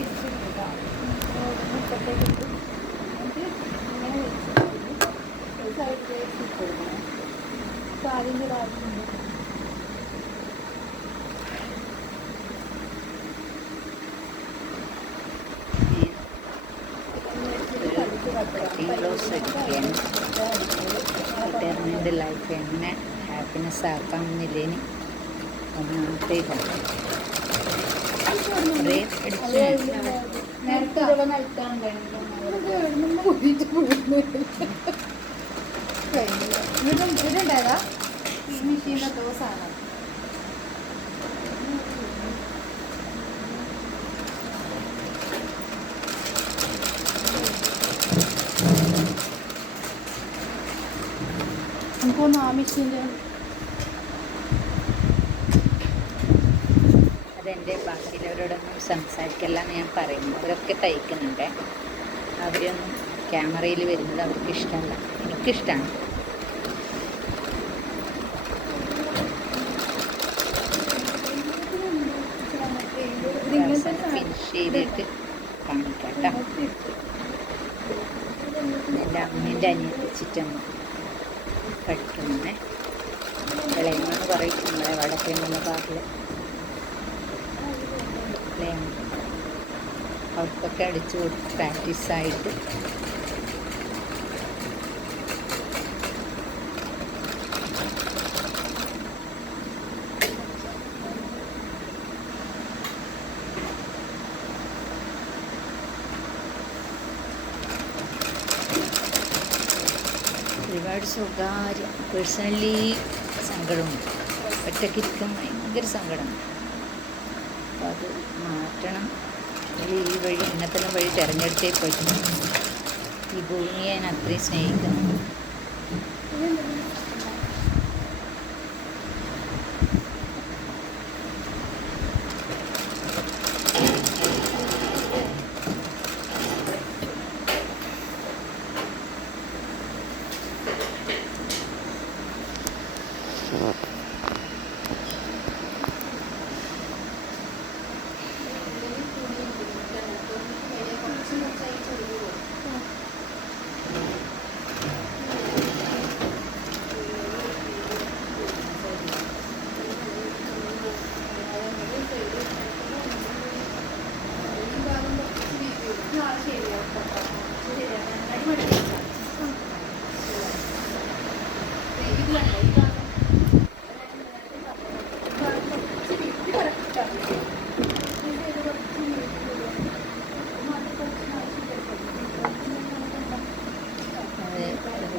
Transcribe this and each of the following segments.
തിരിച്ചിട്ടില്ല. മുപ്പത്തേക്ക് എന്നിട്ട് ഇങ്ങനെ വെച്ചിട്ട് ഒരു സൈഡിലേക്ക് പോകുന്നു. കാലിൻ്റെ ആവശ്യമുണ്ട്. റിട്ടയർമെൻ്റ് ലൈഫ് എങ്ങനെ ഹാപ്പിനെസ് ആക്കാമെന്നില്ലേന് ഒന്നാമത്തെ ഇതുണ്ടായതാ ഈ മെഷീൻ്റെ ദിവസമാണ്. നമുക്കൊന്ന് ആ മെഷീൻ്റെ അതെൻ്റെ ബാക്കിയുള്ളവരോടൊന്നും സംസാരിക്കില്ല എന്ന് ഞാൻ പറയുന്നു. അവരൊക്കെ തയ്ക്കുന്നുണ്ട്. അവരൊന്നും ക്യാമറയിൽ വരുന്നത് അവർക്ക് ഇഷ്ടമല്ല. എനിക്കിഷ്ടമാണ്. ഫിനിഷ് ചെയ്തിട്ട് കാണിക്കാം കേട്ടോ. എൻ്റെ അമ്മേൻ്റെ അനിയത്തി ചിറ്റമ്മ പഠിക്കുന്നേ വിളയമെന്ന് പറയും നമ്മളെ വടക്കേന്നുള്ള ഭാഗത്തിൽ. അവർക്കൊക്കെ അടിച്ചു കൊടുത്ത് പ്രാക്ടീസായിട്ട് ഒരുപാട് സ്വകാര്യം പേഴ്സണലി സങ്കടമുണ്ട്. ഒറ്റയ്ക്കിരിക്കും ഭയങ്കര സങ്കടമുണ്ട്. അപ്പോൾ അത് മാറ്റണം. ഈ വഴി ഇന്നത്തെല്ലാം വഴി തിരഞ്ഞെടുത്തേ പറ്റും. ഈ ഭൂമിയെ ഞാൻ അത്രയും സ്നേഹിക്കുന്നു.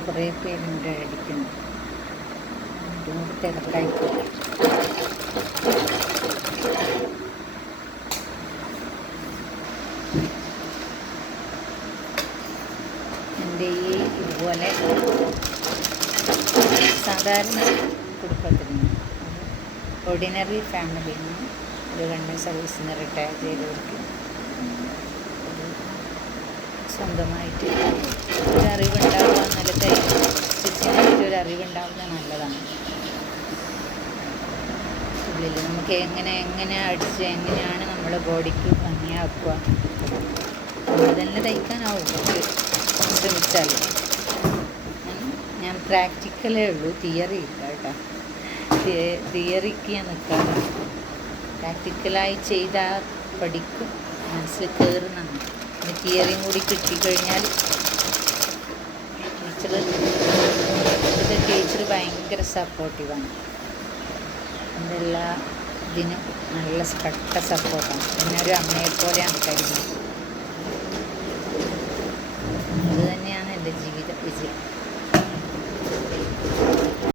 കുറേ പേരുണ്ട് അടിക്കുന്നു. നമുക്ക് തിരക്കായിപ്പോയി. എൻ്റെ ഈ ഇതുപോലെ സാധാരണ കുടുംബത്തിൽ നിന്ന് ഓർഡിനറി ഫാമിലിയിൽ നിന്ന് ഒരു ഗവൺമെൻറ് സർവീസിൽ നിന്ന് റിട്ടയർ ചെയ്തവർക്ക് സ്വന്തമായിട്ട് ഒരു അറിവുണ്ടാവുക, നല്ല സ്റ്റിച്ചിങ്ങിനായിട്ട് ഒരു അറിവുണ്ടാവുക നല്ലതാണ്. ഉള്ളിൽ നമുക്ക് എങ്ങനെ അടിച്ച് എങ്ങനെയാണ് നമ്മുടെ ബോഡിക്ക് ഭംഗിയാക്കുക, നമ്മൾ തന്നെ തയ്ക്കാനാവും നമുക്ക് ശ്രമിച്ചാൽ. ഞാൻ പ്രാക്ടിക്കലേ ഉള്ളൂ, തിയറി ഇല്ല കേട്ടോ. തിയറിക്ക് ഞാൻ നിൽക്കാറ്. പ്രാക്ടിക്കലായി ചെയ്താൽ പഠിക്കും, മനസ്സിൽ കയറുന്നുണ്ട്. പിന്നെ തിയറിയും കൂടി കിട്ടിക്കഴിഞ്ഞാൽ ടീച്ചർ ഭയങ്കര സപ്പോർട്ടീവാണ്. എൻ്റെ എല്ലാ ഇതിനും നല്ല കട്ട സപ്പോർട്ടാണ്. പിന്നെ ഒരു അമ്മയെപ്പോലെയാണ് കരുതുന്നത്.